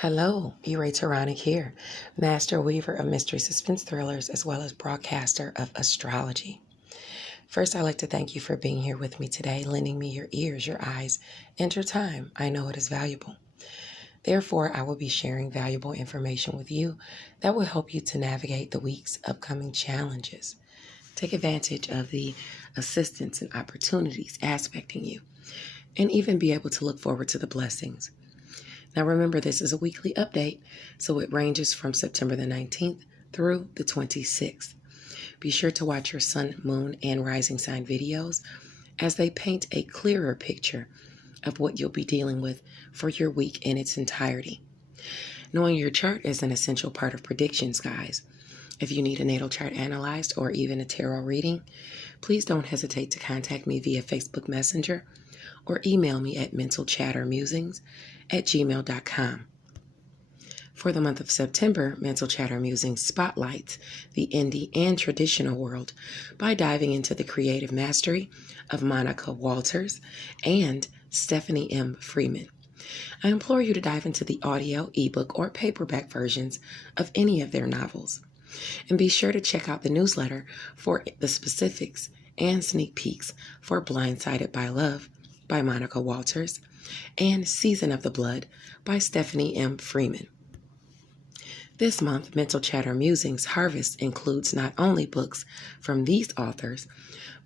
Hello, Taronic here, master weaver of mystery suspense thrillers as well as broadcaster of astrology. First, I'd like to thank you for being here with me today, lending me your ears, your eyes, and your time. I know it is valuable. Therefore, I will be sharing valuable information with you that will help you to navigate the week's upcoming challenges. Take advantage of the assistance and opportunities aspecting you, and even be able to look forward to the blessings. Now remember, this is a weekly update, so it ranges from September the 19th through the 26th. Be sure to watch your sun, moon, and rising sign videos as they paint a clearer picture of what you'll be dealing with for your week in its entirety. Knowing your chart is an essential part of predictions, guys. If you need a natal chart analyzed or even a tarot reading, please don't hesitate to contact me via Facebook Messenger or email me at mentalchattermusings@gmail.com. For the month of September, Mental Chatter Musings spotlights the indie and traditional world by diving into the creative mastery of Monica Walters and Stephanie M. Freeman. I implore you to dive into the audio, ebook, or paperback versions of any of their novels. And be sure to check out the newsletter for the specifics and sneak peeks for Blindsided by Love by Monica Walters and Season of the Blood by Stephanie M. Freeman. This month, Mental Chatter Musings Harvest includes not only books from these authors,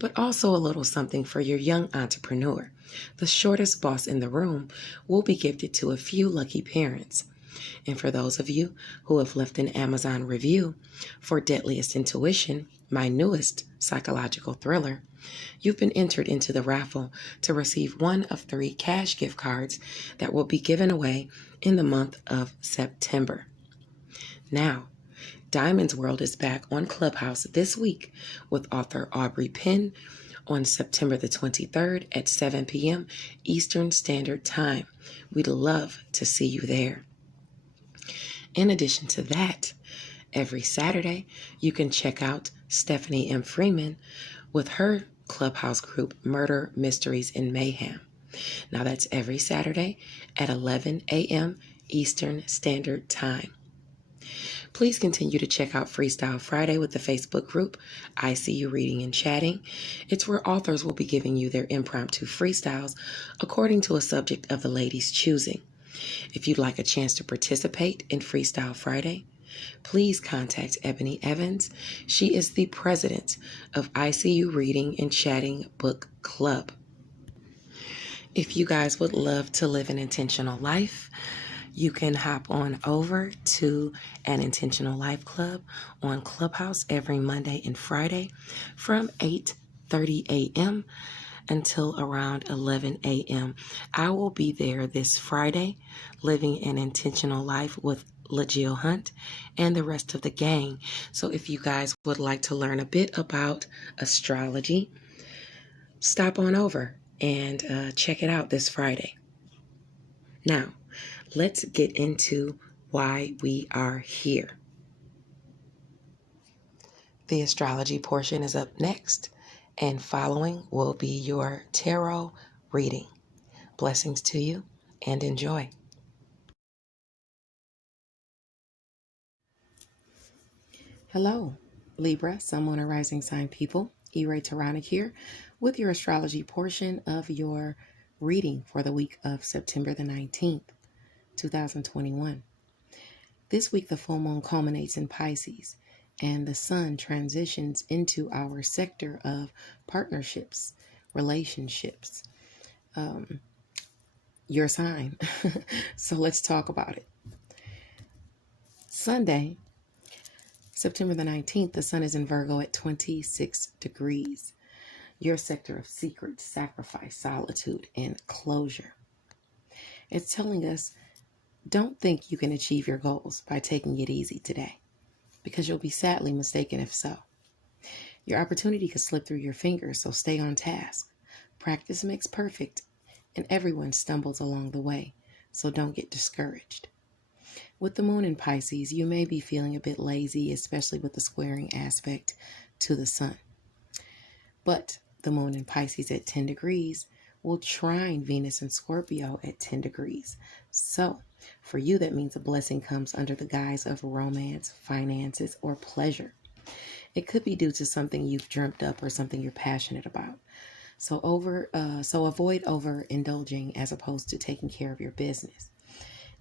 but also a little something for your young entrepreneur. The shortest boss in the room will be gifted to a few lucky parents. And for those of you who have left an Amazon review for Deadliest Intuition, my newest psychological thriller, you've been entered into the raffle to receive one of 3 cash gift cards that will be given away in the month of September. Now, Diamond's World is back on Clubhouse this week with author Aubrey Penn on September the 23rd at 7 p.m. Eastern Standard Time. We'd love to see you there. In addition to that, every Saturday, you can check out Stephanie M. Freeman with her Clubhouse group, Murder, Mysteries, and Mayhem. Now that's every Saturday at 11 a.m. Eastern Standard Time. Please continue to check out Freestyle Friday with the Facebook group, I See You Reading and Chatting. It's where authors will be giving you their impromptu freestyles according to a subject of the ladies' choosing. If you'd like a chance to participate in Freestyle Friday, please contact Ebony Evans. She is the president of ICU Reading and Chatting Book Club. If you guys would love to live an intentional life, you can hop on over to an Intentional Life Club on Clubhouse every Monday and Friday from 8:30 a.m. until around 11 a.m. I will be there this Friday, living an intentional life with LaJill Hunt and the rest of the gang. So if you guys would like to learn a bit about astrology, stop on over and check it out this Friday. Now, let's get into why we are here. The astrology portion is up next, and following will be your tarot reading. Blessings to you and enjoy. Hello, Libra, Sun, Moon, and Rising Sign people. Taronic here with your astrology portion of your reading for the week of September the 19th, 2021. This week, the full moon culminates in Pisces, and the sun transitions into our sector of partnerships, relationships, your sign. So let's talk about it. Sunday, September the 19th, the sun is in Virgo at 26 degrees. Your sector of secrets, sacrifice, solitude, and closure. It's telling us, don't think you can achieve your goals by taking it easy today, because you'll be sadly mistaken if so. Your opportunity could slip through your fingers, so stay on task. Practice makes perfect, and everyone stumbles along the way, so don't get discouraged. With the moon in Pisces, you may be feeling a bit lazy, especially with the squaring aspect to the sun. But the moon in Pisces at 10 degrees will trine Venus and Scorpio at 10 degrees. So for you, that means a blessing comes under the guise of romance, finances, or pleasure. It could be due to something you've dreamt up or something you're passionate about. So avoid overindulging as opposed to taking care of your business.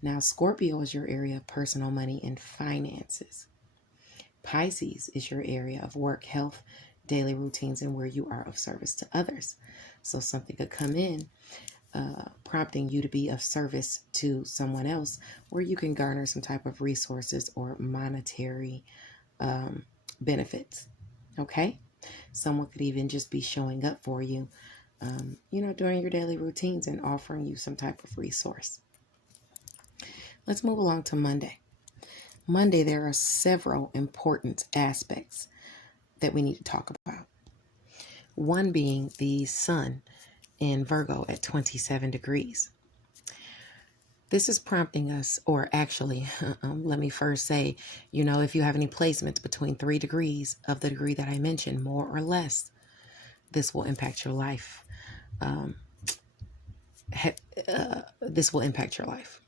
Now, Scorpio is your area of personal money and finances. Pisces is your area of work, health, daily routines, and where you are of service to others. So something could come in prompting you to be of service to someone else, where you can garner some type of resources or monetary benefits. Okay? Someone could even just be showing up for you, during your daily routines and offering you some type of resource. Let's move along to Monday. Monday, there are several important aspects that we need to talk about. One being the sun in Virgo at 27 degrees. This is prompting us, or actually, let me first say, if you have any placements between 3 degrees of the degree that I mentioned, more or less, this will impact your life. This will impact your life,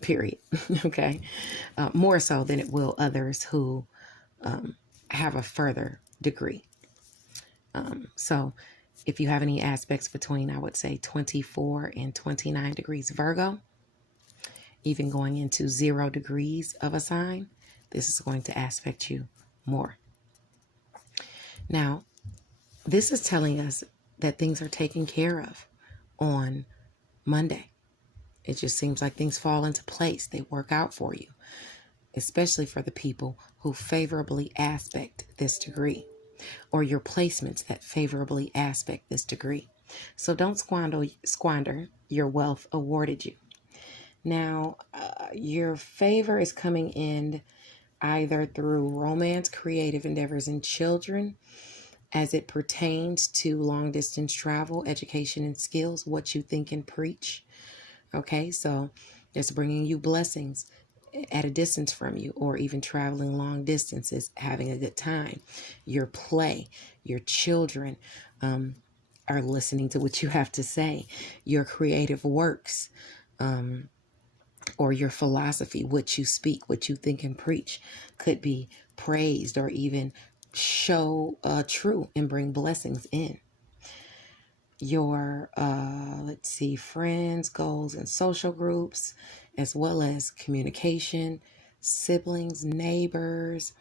period. Okay. More so than it will others who have a further degree. So if you have any aspects between, I would say 24 and 29 degrees Virgo, even going into 0 degrees of a sign, this is going to aspect you more. Now, this is telling us that things are taken care of on Monday. It just seems like things fall into place. They work out for you, especially for the people who favorably aspect this degree, or your placements that favorably aspect this degree. So don't squander your wealth awarded you. Now, your favor is coming in either through romance, creative endeavors, and children, as it pertains to long distance travel, education, and skills, what you think and preach. Okay, so it's bringing you blessings at a distance from you, or even traveling long distances, having a good time. Your play, your children are listening to what you have to say. Your creative works, or your philosophy, what you speak, what you think and preach, could be praised or even show true and bring blessings in. Your, friends, goals, and social groups, as well as communication, siblings, neighbors,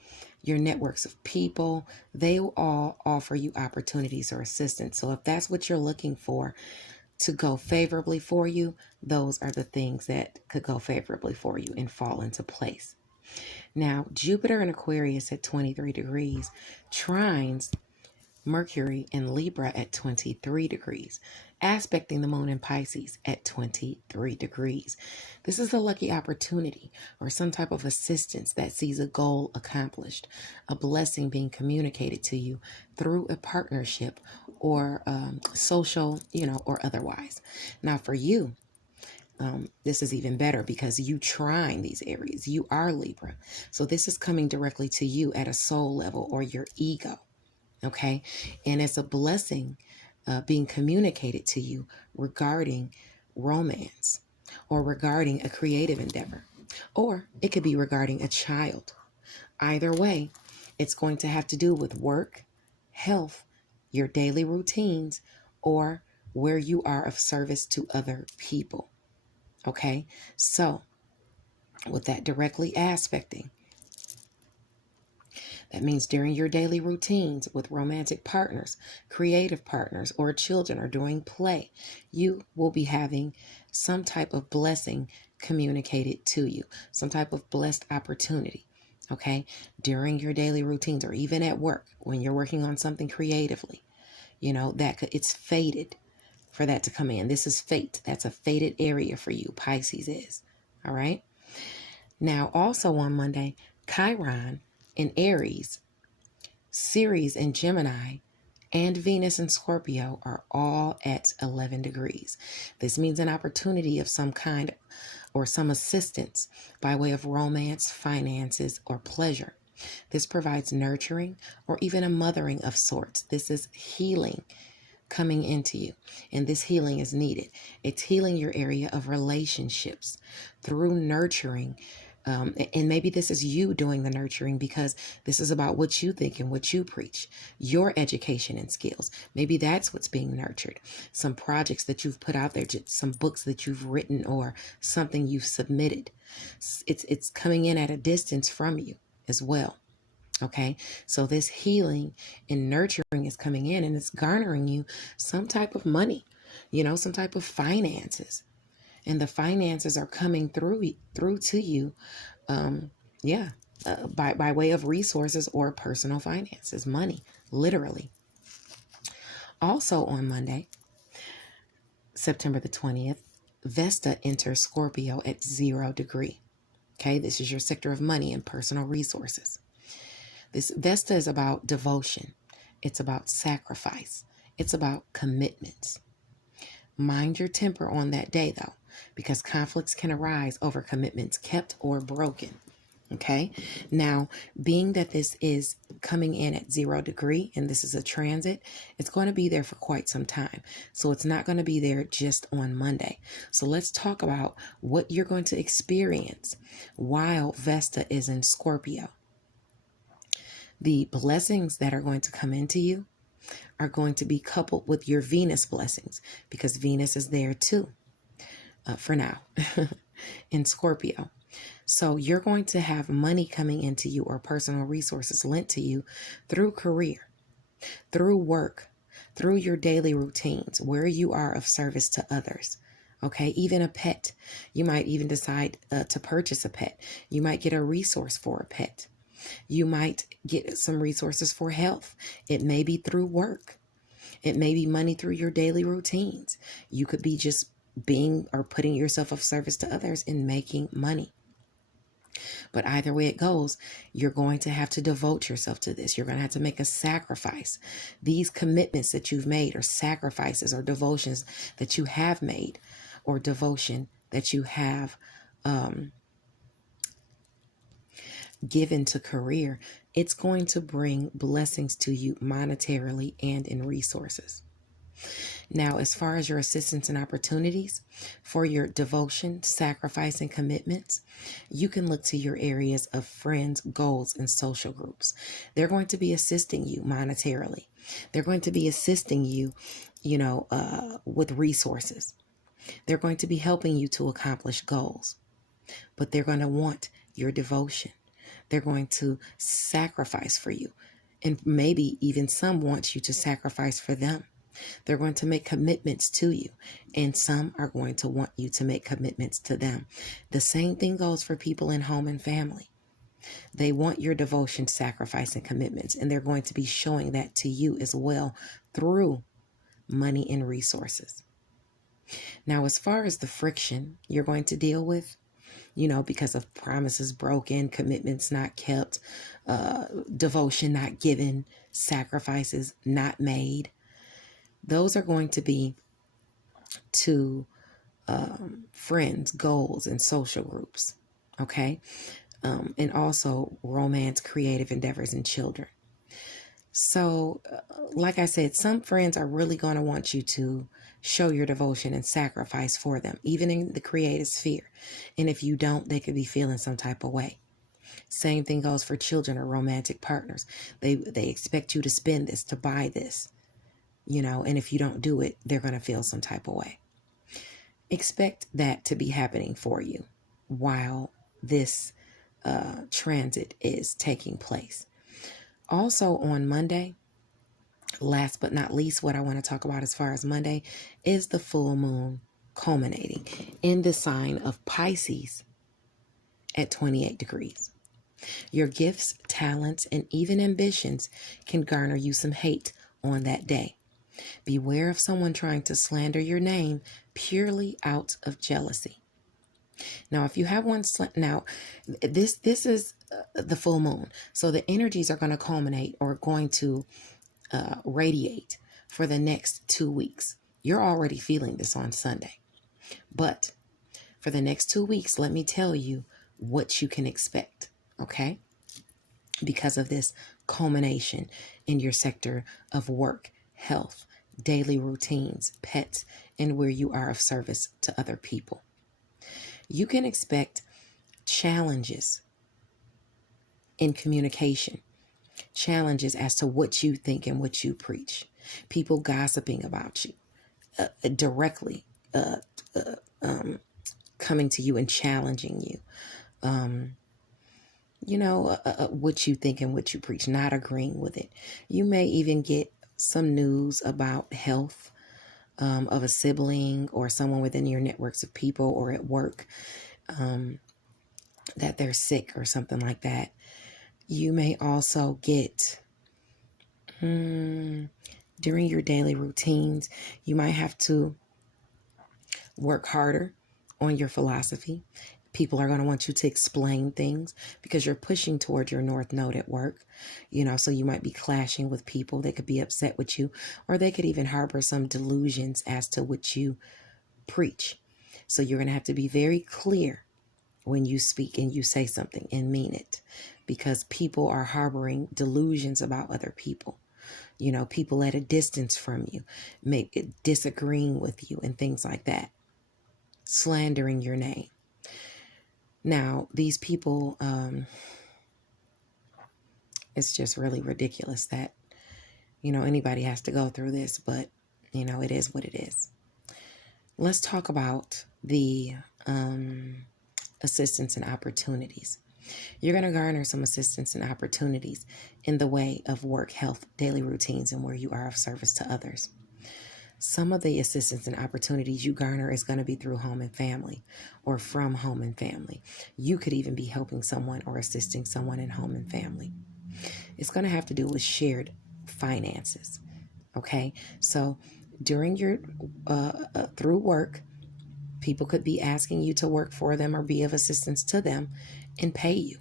your networks of people, they will all offer you opportunities or assistance. So if that's what you're looking for to go favorably for you, those are the things that could go favorably for you and fall into place. Now, Jupiter in Aquarius at 23 degrees trines Mercury in Libra at 23 degrees, aspecting the moon in Pisces at 23 degrees. This is a lucky opportunity or some type of assistance that sees a goal accomplished, a blessing being communicated to you through a partnership or social, or otherwise. Now for you, this is even better because you trine these areas. You are Libra. So this is coming directly to you at a soul level or your ego. Okay. And it's a blessing being communicated to you regarding romance or regarding a creative endeavor, or it could be regarding a child. Either way, it's going to have to do with work, health, your daily routines, or where you are of service to other people. Okay. So with that directly aspecting, that means during your daily routines with romantic partners, creative partners, or children, or during play, you will be having some type of blessing communicated to you, some type of blessed opportunity. Okay, during your daily routines, or even at work when you're working on something creatively, it's fated for that to come in. This is fate. That's a fated area for you. Pisces is. All right. Now, also on Monday, Chiron in Aries, Ceres in Gemini, and Venus in Scorpio are all at 11 degrees. This means an opportunity of some kind or some assistance by way of romance, finances, or pleasure. This provides nurturing or even a mothering of sorts. This is healing coming into you. And this healing is needed. It's healing your area of relationships through nurturing. And maybe this is you doing the nurturing because this is about what you think and what you preach, your education and skills. Maybe that's what's being nurtured. Some projects that you've put out there, some books that you've written, or something you've submitted. It's coming in at a distance from you as well. Okay, so this healing and nurturing is coming in, and it's garnering you some type of money, some type of finances. And the finances are coming through to you, by way of resources or personal finances, money, literally. Also on Monday, September the 20th, Vesta enters Scorpio at 0 degree. Okay, this is your sector of money and personal resources. This Vesta is about devotion. It's about sacrifice. It's about commitments. Mind your temper on that day, though, because conflicts can arise over commitments kept or broken. Okay. Now, being that this is coming in at 0 degree and this is a transit, it's going to be there for quite some time. So it's not going to be there just on Monday. So let's talk about what you're going to experience while Vesta is in Scorpio. The blessings that are going to come into you are going to be coupled with your Venus blessings, because Venus is there too, for now, in Scorpio. So you're going to have money coming into you, or personal resources lent to you through career, through work, through your daily routines, where you are of service to others. Okay, even a pet. You might even decide to purchase a pet. You might get a resource for a pet. You might get some resources for health. It may be through work. It may be money through your daily routines. You could be just being or putting yourself of service to others and making money. But either way it goes, you're going to have to devote yourself to this. You're going to have to make a sacrifice. These commitments that you've made, or sacrifices or devotions that you have made, or devotion that you have given to career, it's going to bring blessings to you monetarily and in resources. Now, as far as your assistance and opportunities for your devotion, sacrifice, and commitments, you can look to your areas of friends, goals, and social groups. They're going to be assisting you monetarily. They're going to be assisting you, with resources. They're going to be helping you to accomplish goals, but they're going to want your devotion. They're going to sacrifice for you. And maybe even some want you to sacrifice for them. They're going to make commitments to you, and some are going to want you to make commitments to them. The same thing goes for people in home and family. They want your devotion, sacrifice, and commitments, and they're going to be showing that to you as well through money and resources. Now, as far as the friction you're going to deal with, because of promises broken, commitments not kept, devotion not given, sacrifices not made, those are going to be to friends, goals, and social groups, okay? And also romance, creative endeavors, and children. So, like I said, some friends are really going to want you to show your devotion and sacrifice for them, even in the creative sphere. And if you don't, they could be feeling some type of way. Same thing goes for children or romantic partners. They expect you to spend this, to buy this, and if you don't do it, they're going to feel some type of way. Expect that to be happening for you while this transit is taking place. Also on Monday, last but not least, what I want to talk about as far as Monday is the full moon culminating in the sign of Pisces at 28 degrees. Your gifts, talents, and even ambitions can garner you some hate on that day. Beware of someone trying to slander your name purely out of jealousy. Now, if you have one, now this is the full moon. So the energies are going to culminate, or going to radiate for the next 2 weeks. You're already feeling this on Sunday. But for the next 2 weeks, let me tell you what you can expect, okay? Because of this culmination in your sector of work, health, daily routines, pets, and where you are of service to other people. You can expect challenges in communication, challenges as to what you think and what you preach, people gossiping about you directly, coming to you and challenging you. What you think and what you preach, not agreeing with it. You may even get some news about health of a sibling or someone within your networks of people or at work, that they're sick or something like that. You may also get, during your daily routines, you might have to work harder on your philosophy. People are going to want you to explain things because you're pushing toward your North Node at work, so you might be clashing with people. They could be upset with you, or they could even harbor some delusions as to what you preach. So you're going to have to be very clear when you speak and you say something and mean it, because people are harboring delusions about other people. People at a distance from you, disagreeing with you and things like that, slandering your name. Now, these people, it's just really ridiculous that, anybody has to go through this, but, it is what it is. Let's talk about the assistance and opportunities. You're going to garner some assistance and opportunities in the way of work, health, daily routines, and where you are of service to others. Some of the assistance and opportunities you garner is going to be through home and family or from home and family. You could even be helping someone or assisting someone in home and family. It's going to have to do with shared finances. Okay, so during your through work, people could be asking you to work for them or be of assistance to them and pay you,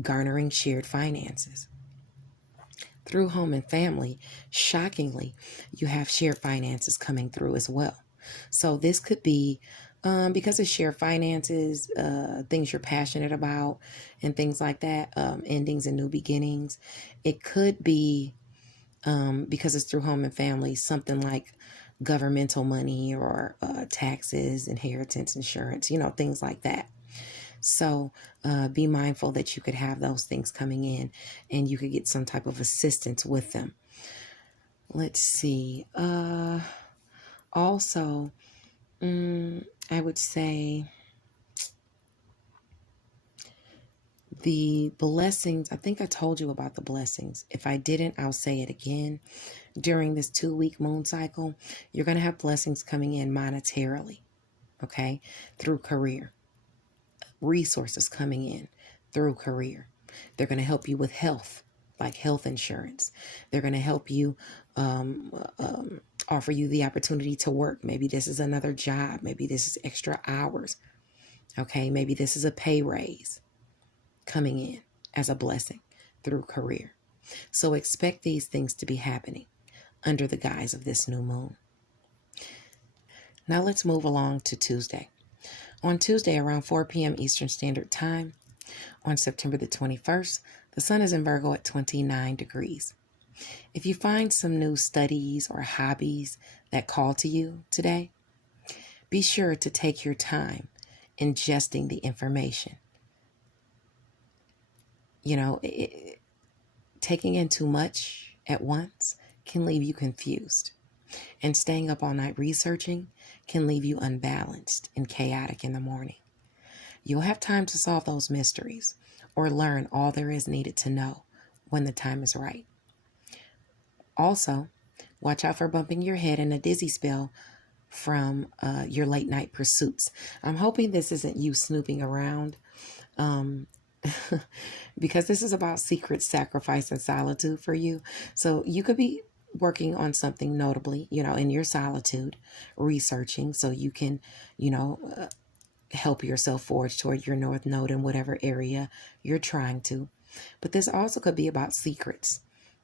garnering shared finances. Through home and family, shockingly, you have shared finances coming through as well. So this could be, because of shared finances, things you're passionate about and things like that, endings and new beginnings. It could be, because it's through home and family, something like governmental money or taxes, inheritance, insurance, things like that. So be mindful that you could have those things coming in and you could get some type of assistance with them. Let's see. Also, I would say the blessings. I think I told you about the blessings. If I didn't, I'll say it again. During this 2-week moon cycle, you're going to have blessings coming in monetarily, okay, through career. Resources coming in through career. They're going to help you with health, like health insurance. They're going to help you offer you the opportunity to work. Maybe this is another job. Maybe this is extra hours. Okay, maybe this is a pay raise coming in as a blessing through career. So expect these things to be happening under the guise of this new moon. Now let's move along to Tuesday. On Tuesday, around 4 p.m. Eastern Standard Time, on September the 21st, the sun is in Virgo at 29 degrees. If you find some new studies or hobbies that call to you today, be sure to take your time ingesting the information. Taking in too much at once can leave you confused. And staying up all night researching can leave you unbalanced and chaotic in the morning. You'll have time to solve those mysteries or learn all there is needed to know when the time is right. Also, watch out for bumping your head in a dizzy spell from your late night pursuits. I'm hoping this isn't you snooping around, because this is about secret sacrifice and solitude for you. So you could be working on something notably, in your solitude, researching so you can, help yourself forge toward your North Node in whatever area you're trying to. But this also could be about secrets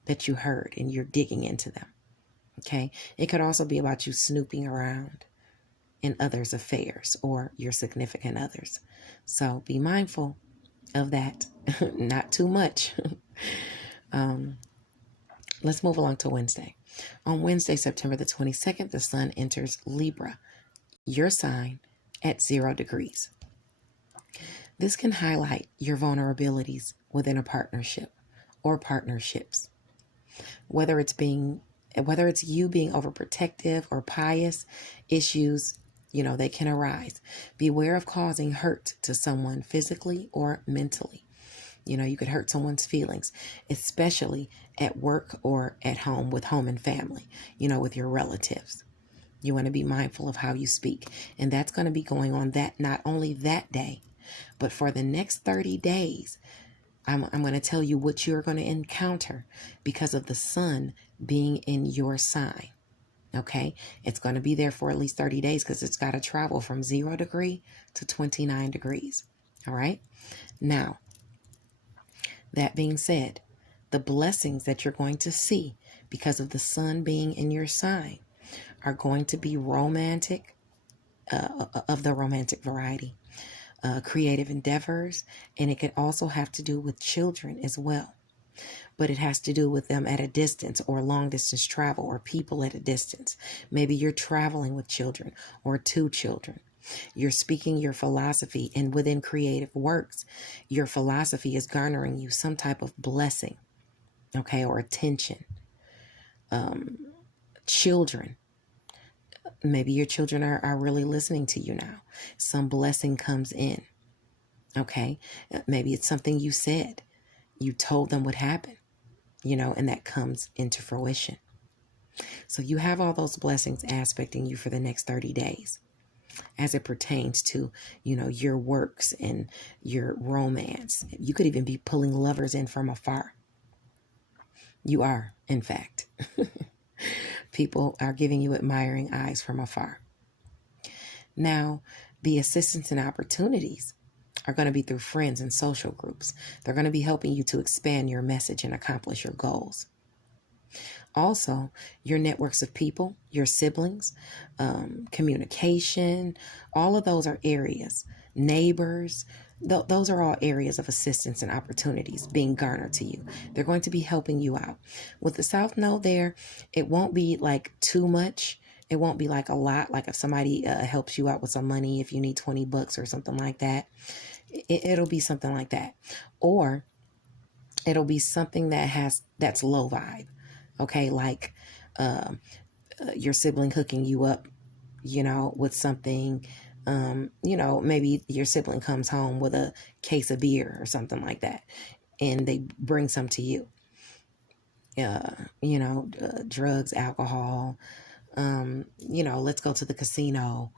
that you heard and you're digging into them. Okay. It could also be about you snooping around in others' affairs or your significant others. So be mindful of that. Not too much. Let's move along to Wednesday. On Wednesday, September the 22nd, the sun enters Libra, your sign, at 0 degrees. This can highlight your vulnerabilities within a partnership or partnerships. Whether it's you being overprotective or pious, issues, they can arise. Beware of causing hurt to someone physically or mentally. You could hurt someone's feelings, especially at work or at home with home and family, with your relatives. You want to be mindful of how you speak. And that's going to be going on that not only that day, but for the next 30 days. I'm going to tell you what you're going to encounter because of the sun being in your sign. Okay? It's going to be there for at least 30 days because it's got to travel from 0 degree to 29 degrees. All right? Now, that being said, the blessings that you're going to see because of the sun being in your sign are going to be romantic, of the romantic variety. Creative endeavors, and it could also have to do with children as well. But it has to do with them at a distance or long distance travel or people at a distance. Maybe you're traveling with children or two children. You're speaking your philosophy, and within creative works, your philosophy is garnering you some type of blessing, okay, or attention. Children. Maybe your children are really listening to you now. Some blessing comes in. Okay. Maybe it's something you said. You told them what happened, and that comes into fruition. So you have all those blessings aspecting you for the next 30 days as it pertains to, your works and your romance. You could even be pulling lovers in from afar. You are, in fact. People are giving you admiring eyes from afar. Now, the assistance and opportunities are going to be through friends and social groups. They're going to be helping you to expand your message and accomplish your goals. Also, your networks of people, your siblings, communication, all of those are areas. Neighbors, those are all areas of assistance and opportunities being garnered to you. They're going to be helping you out. With the South Node there, it won't be like too much. It won't be like a lot. Like if somebody helps you out with some money, if you need $20 or something like that, it'll be something like that. Or it'll be something that's low vibe. Okay, like your sibling hooking you up, with something. Maybe your sibling comes home with a case of beer or something like that, and they bring some to you. Drugs, alcohol. Let's go to the casino.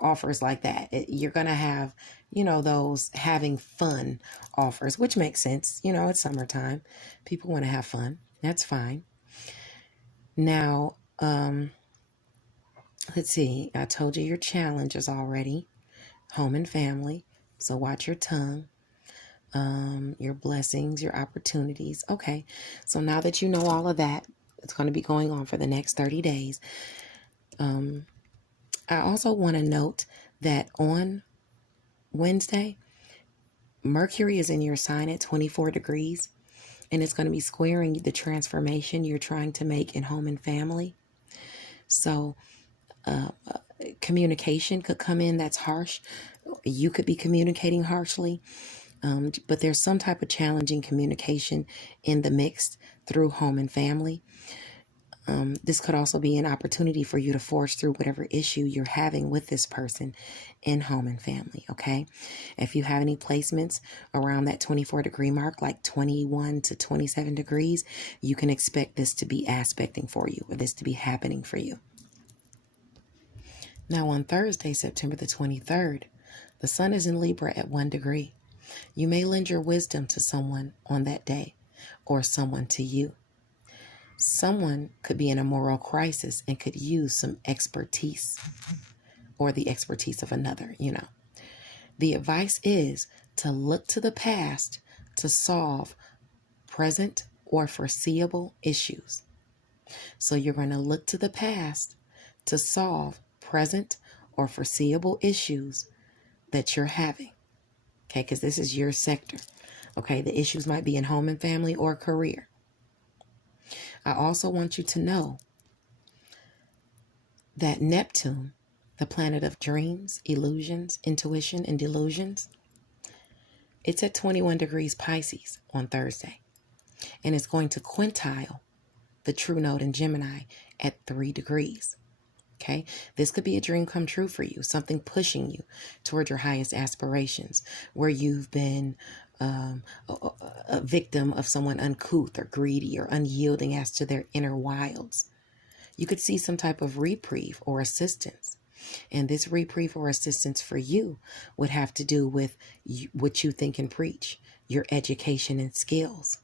Offers like that. You're gonna have, those having fun offers, which makes sense. It's summertime. People want to have fun. That's fine. Now, let's see. I told you your challenges already. Home and family. So watch your tongue. Your blessings, your opportunities. Okay. So now that you know all of that, it's going to be going on for the next 30 days. I also want to note that on Wednesday, Mercury is in your sign at 24 degrees. And it's going to be squaring the transformation you're trying to make in home and family. So communication could come in that's harsh. You could be communicating harshly. But there's some type of challenging communication in the mix through home and family. This could also be an opportunity for you to forge through whatever issue you're having with this person in home and family, okay? If you have any placements around that 24-degree mark, like 21 to 27 degrees, you can expect this to be aspecting for you, or this to be happening for you. Now on Thursday, September the 23rd, the sun is in Libra at 1 degree. You may lend your wisdom to someone on that day, or someone to you. Someone could be in a moral crisis and could use some expertise, or the expertise of another, The advice is to look to the past to solve present or foreseeable issues. So you're going to look to the past to solve present or foreseeable issues that you're having. Okay, because this is your sector. Okay, the issues might be in home and family or career. I also want you to know that Neptune, the planet of dreams, illusions, intuition, and delusions, it's at 21 degrees Pisces on Thursday. And it's going to quintile the true node in Gemini at 3 degrees. Okay, this could be a dream come true for you, something pushing you toward your highest aspirations, where you've been a victim of someone uncouth or greedy or unyielding as to their inner wilds. You could see some type of reprieve or assistance. And this reprieve or assistance for you would have to do with what you think and preach, your education and skills.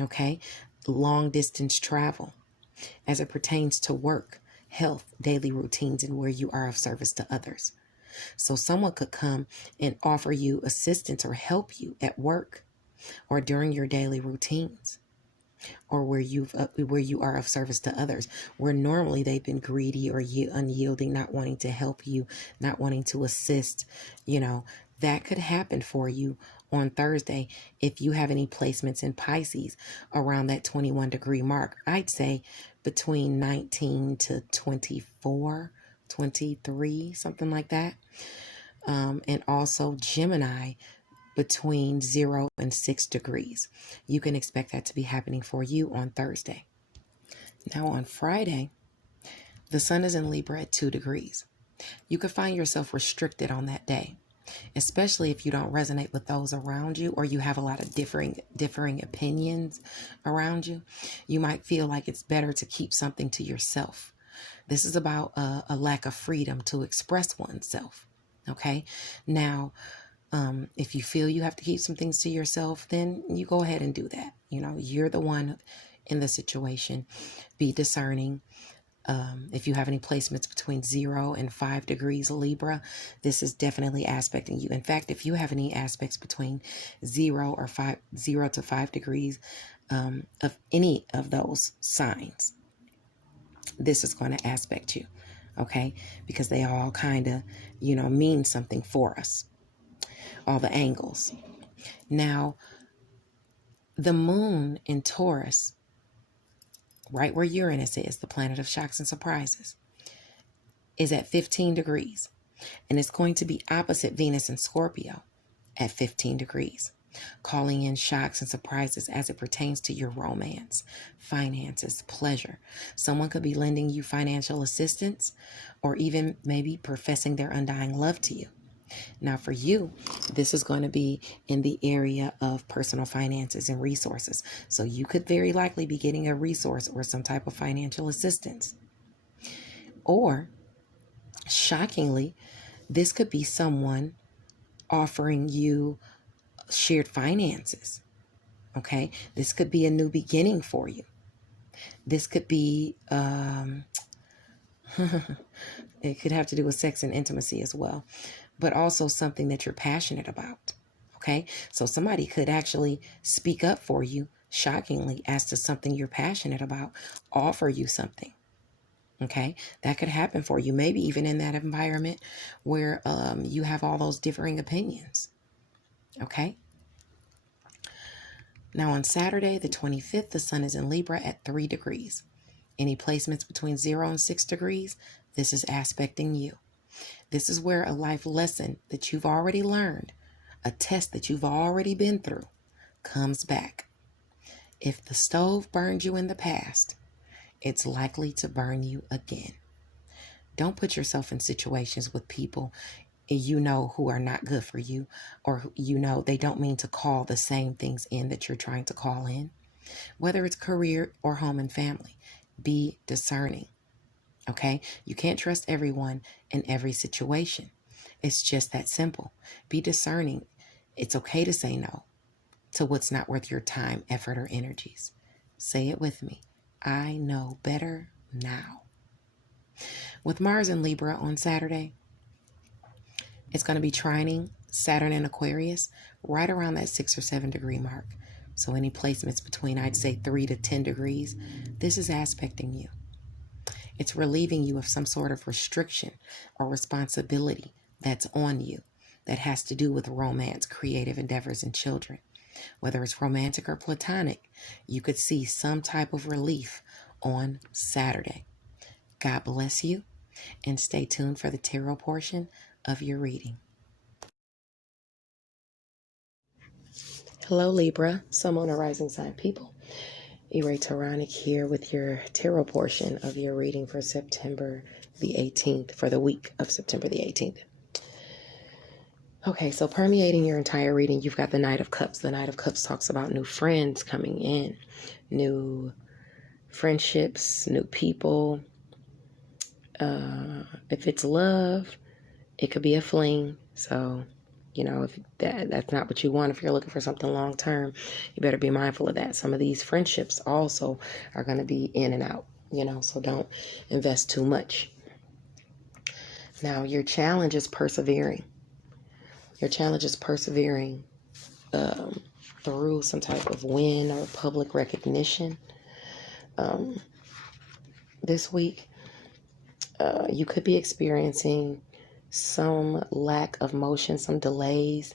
Okay, long distance travel as it pertains to work, health, daily routines, and where you are of service to others. So someone could come and offer you assistance or help you at work or during your daily routines, or where you are of service to others, where normally they've been greedy or unyielding, not wanting to help you, not wanting to assist. That could happen for you on Thursday if you have any placements in Pisces around that 21 degree mark. I'd say between 19 to 24, 23, something like that. And also Gemini between 0 and 6 degrees. You can expect that to be happening for you on Thursday. Now on Friday, the sun is in Libra at 2 degrees. You could find yourself restricted on that day, especially if you don't resonate with those around you, or you have a lot of differing opinions around you. You might feel like it's better to keep something to yourself. This is about a lack of freedom to express oneself. Okay. Now, if you feel you have to keep some things to yourself, then you go ahead and do that. You're the one in the situation. Be discerning. If you have any placements between 0 and 5 degrees Libra, this is definitely aspecting you. In fact, if you have any aspects between 0 to 5 degrees of any of those signs, this is going to aspect you. Okay, because they all kind of, mean something for us. All the angles. Now, the moon in Taurus, right where Uranus is, the planet of shocks and surprises, is at 15 degrees. And it's going to be opposite Venus in Scorpio at 15 degrees, calling in shocks and surprises as it pertains to your romance, finances, pleasure. Someone could be lending you financial assistance, or even maybe professing their undying love to you. Now for you, this is going to be in the area of personal finances and resources. So you could very likely be getting a resource or some type of financial assistance. Or, shockingly, this could be someone offering you shared finances. Okay? This could be a new beginning for you. This could be, it could have to do with sex and intimacy as well, but also something that you're passionate about. Okay, so somebody could actually speak up for you, shockingly, as to something you're passionate about, offer you something. Okay, that could happen for you, maybe even in that environment where you have all those differing opinions. Okay. Now on Saturday, the 25th, the sun is in Libra at 3 degrees. Any placements between 0 and 6 degrees, this is aspecting you. This is where a life lesson that you've already learned, a test that you've already been through, comes back. If the stove burned you in the past, it's likely to burn you again. Don't put yourself in situations with people who are not good for you, or they don't mean to call the same things in that you're trying to call in. Whether it's career or home and family, be discerning. Okay? You can't trust everyone in every situation. It's just that simple. Be discerning. It's okay to say no to what's not worth your time, effort, or energies. Say it with me. I know better now. With Mars in Libra on Saturday, it's going to be trining Saturn in Aquarius right around that 6 or 7 degree mark. So any placements between, I'd say, 3 to 10 degrees, this is aspecting you. It's relieving you of some sort of restriction or responsibility that's on you that has to do with romance, creative endeavors, and children. Whether it's romantic or platonic, you could see some type of relief on Saturday. God bless you, and stay tuned for the tarot portion of your reading. Hello, Libra, Sun, Moon, or Rising Sign people. Irae Taronic here with your tarot portion of your reading for September the 18th, for the week of September the 18th. Okay, so permeating your entire reading, you've got the Knight of Cups. The Knight of Cups talks about new friends coming in, new friendships, new people. If it's love, it could be a fling. So, if that's not what you want, if you're looking for something long term, you better be mindful of that. Some of these friendships also are going to be in and out, so don't invest too much. Now, your challenge is persevering. Your challenge is persevering through some type of win or public recognition. This week, you could be experiencing some lack of motion, some delays.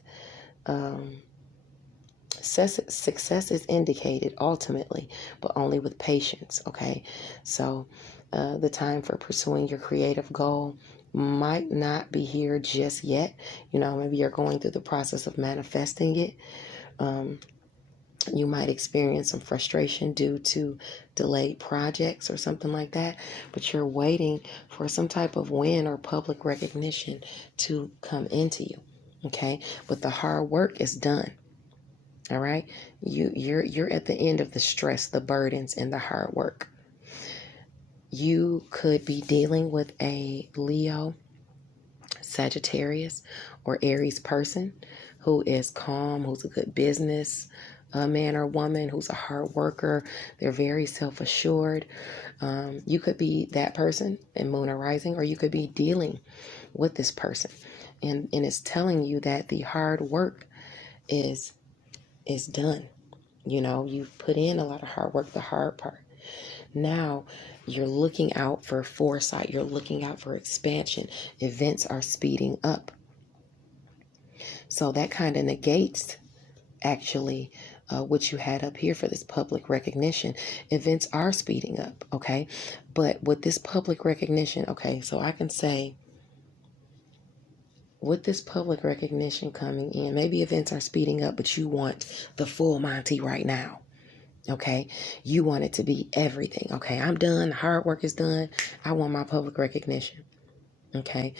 Success is indicated ultimately, but only with patience, okay? So the time for pursuing your creative goal might not be here just yet. Maybe you're going through the process of manifesting it. You might experience some frustration due to delayed projects or something like that, but you're waiting for some type of win or public recognition to come into you, okay? But the hard work is done. All right, you're at the end of the stress, the burdens, and the hard work. You could be dealing with a Leo, Sagittarius, or Aries person who is calm, who's a good business man or woman, who's a hard worker. They're very self-assured. You could be that person in Moon or Rising, or you could be dealing with this person, and it's telling you that the hard work is done. You've put in a lot of hard work, the hard part. Now you're looking out for foresight. You're looking out for expansion. Events are speeding up. So that kind of negates actually what you had up here for this public recognition. Events are speeding up, okay? But with this public recognition, okay, so I can say, with this public recognition coming in, maybe events are speeding up, but you want the full Monty right now. Okay, you want it to be everything. Okay, I'm done. The hard work is done. I want my public recognition. Okay,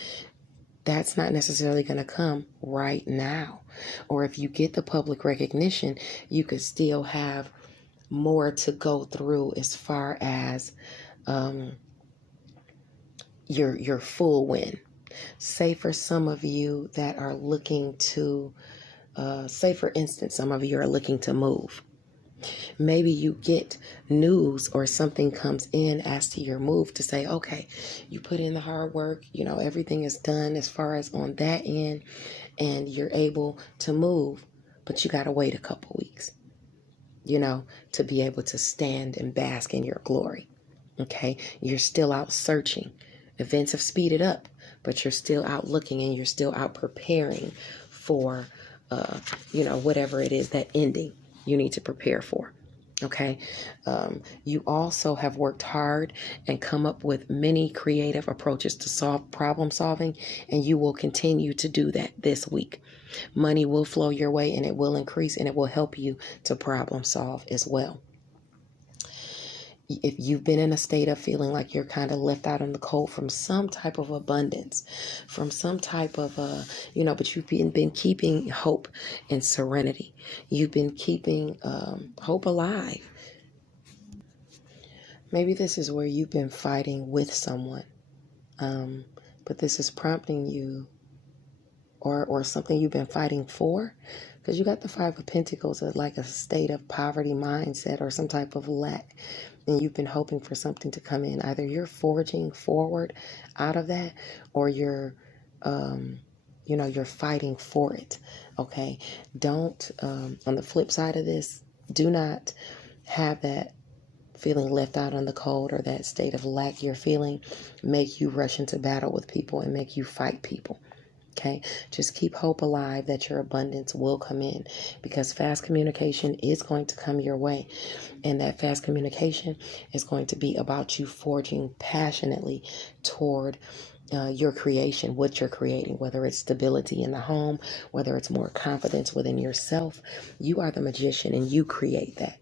that's not necessarily going to come right now. Or if you get the public recognition, you could still have more to go through as far as your full win. Say for some of you that are looking to, say for instance, some of you are looking to move. Maybe you get news or something comes in as to your move to say, okay, you put in the hard work, everything is done as far as on that end, and you're able to move, but you got to wait a couple weeks, to be able to stand and bask in your glory. Okay, you're still out searching. Events have speeded up, but you're still out looking, and you're still out preparing for, whatever it is, that ending you need to prepare for. Okay. You also have worked hard and come up with many creative approaches to solve problem solving, and you will continue to do that this week. Money will flow your way, and it will increase, and it will help you to problem solve as well. If you've been in a state of feeling like you're kind of left out in the cold from some type of abundance, from some type of, but you've been keeping hope and serenity. You've been keeping hope alive. Maybe this is where you've been fighting with someone, but this is prompting you, or something you've been fighting for, because you got the Five of Pentacles as like a state of poverty mindset or some type of lack. And you've been hoping for something to come in. Either you're forging forward out of that, or you're fighting for it. Okay. Don't, on the flip side of this, do not have that feeling left out on the cold, or that state of lack you're feeling make you rush into battle with people and make you fight people. Okay, just keep hope alive that your abundance will come in, because fast communication is going to come your way. And that fast communication is going to be about you forging passionately toward your creation, what you're creating, whether it's stability in the home, whether it's more confidence within yourself. You are the magician and you create that.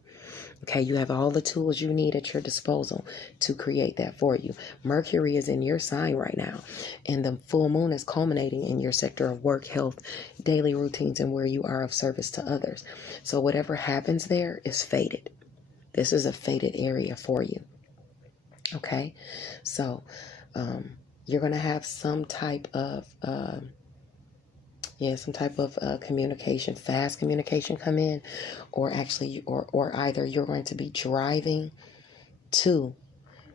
Okay, you have all the tools you need at your disposal to create that for you. Mercury is in your sign right now, and the full moon is culminating in your sector of work, health, daily routines, and where you are of service to others. So whatever happens there is fated. This is a fated area for you. Okay, so you're going to have some type of communication, fast communication come in, or actually, or either you're going to be driving to,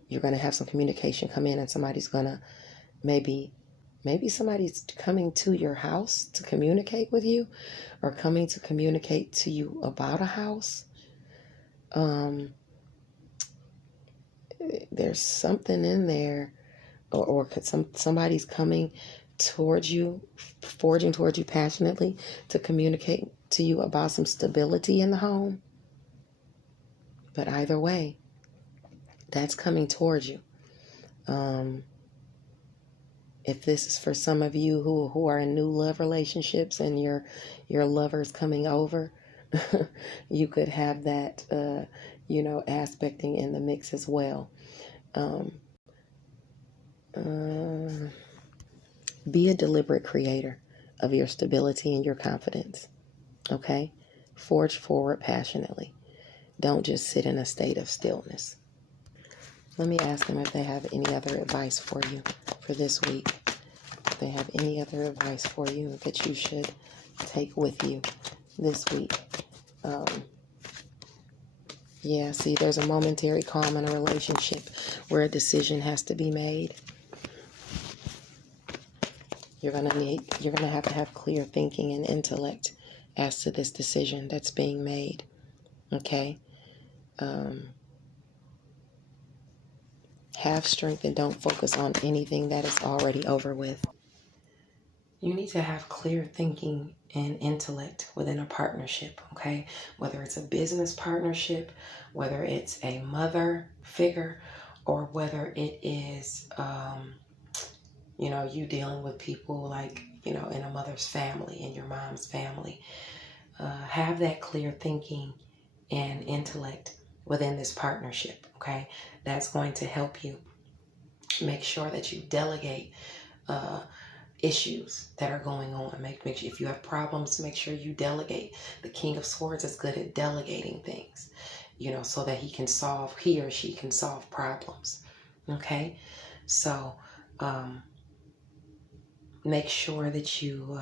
you're going to have some communication come in, and somebody's going to, maybe somebody's coming to your house to communicate with you, or coming to communicate to you about a house. There's something in there, or somebody's coming towards you, forging towards you passionately to communicate to you about some stability in the home. But either way, that's coming towards you. If this is for some of you who are in new love relationships and your lover's coming over, you could have that aspecting in the mix as well. Be a deliberate creator of your stability and your confidence. Okay? Forge forward passionately. Don't just sit in a state of stillness. Let me ask them if they have any other advice for you for this week. If they have any other advice for you that you should take with you this week. See, there's a momentary calm in a relationship where a decision has to be made. You're going to have clear thinking and intellect as to this decision that's being made. Okay? Have strength and don't focus on anything that is already over with. You need to have clear thinking and intellect within a partnership, okay? Whether it's a business partnership, whether it's a mother figure, or whether it is, you dealing with people like, in a mother's family, in your mom's family. Have that clear thinking and intellect within this partnership, okay? That's going to help you make sure that you delegate issues that are going on. Make sure if you have problems, make sure you delegate. The King of Swords is good at delegating things, so that he or she can solve problems. Okay? So make sure that you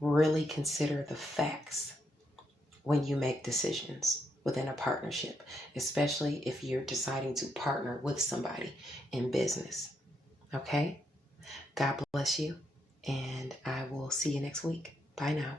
really consider the facts when you make decisions within a partnership, especially if you're deciding to partner with somebody in business. Okay? God bless you, and I will see you next week. Bye now.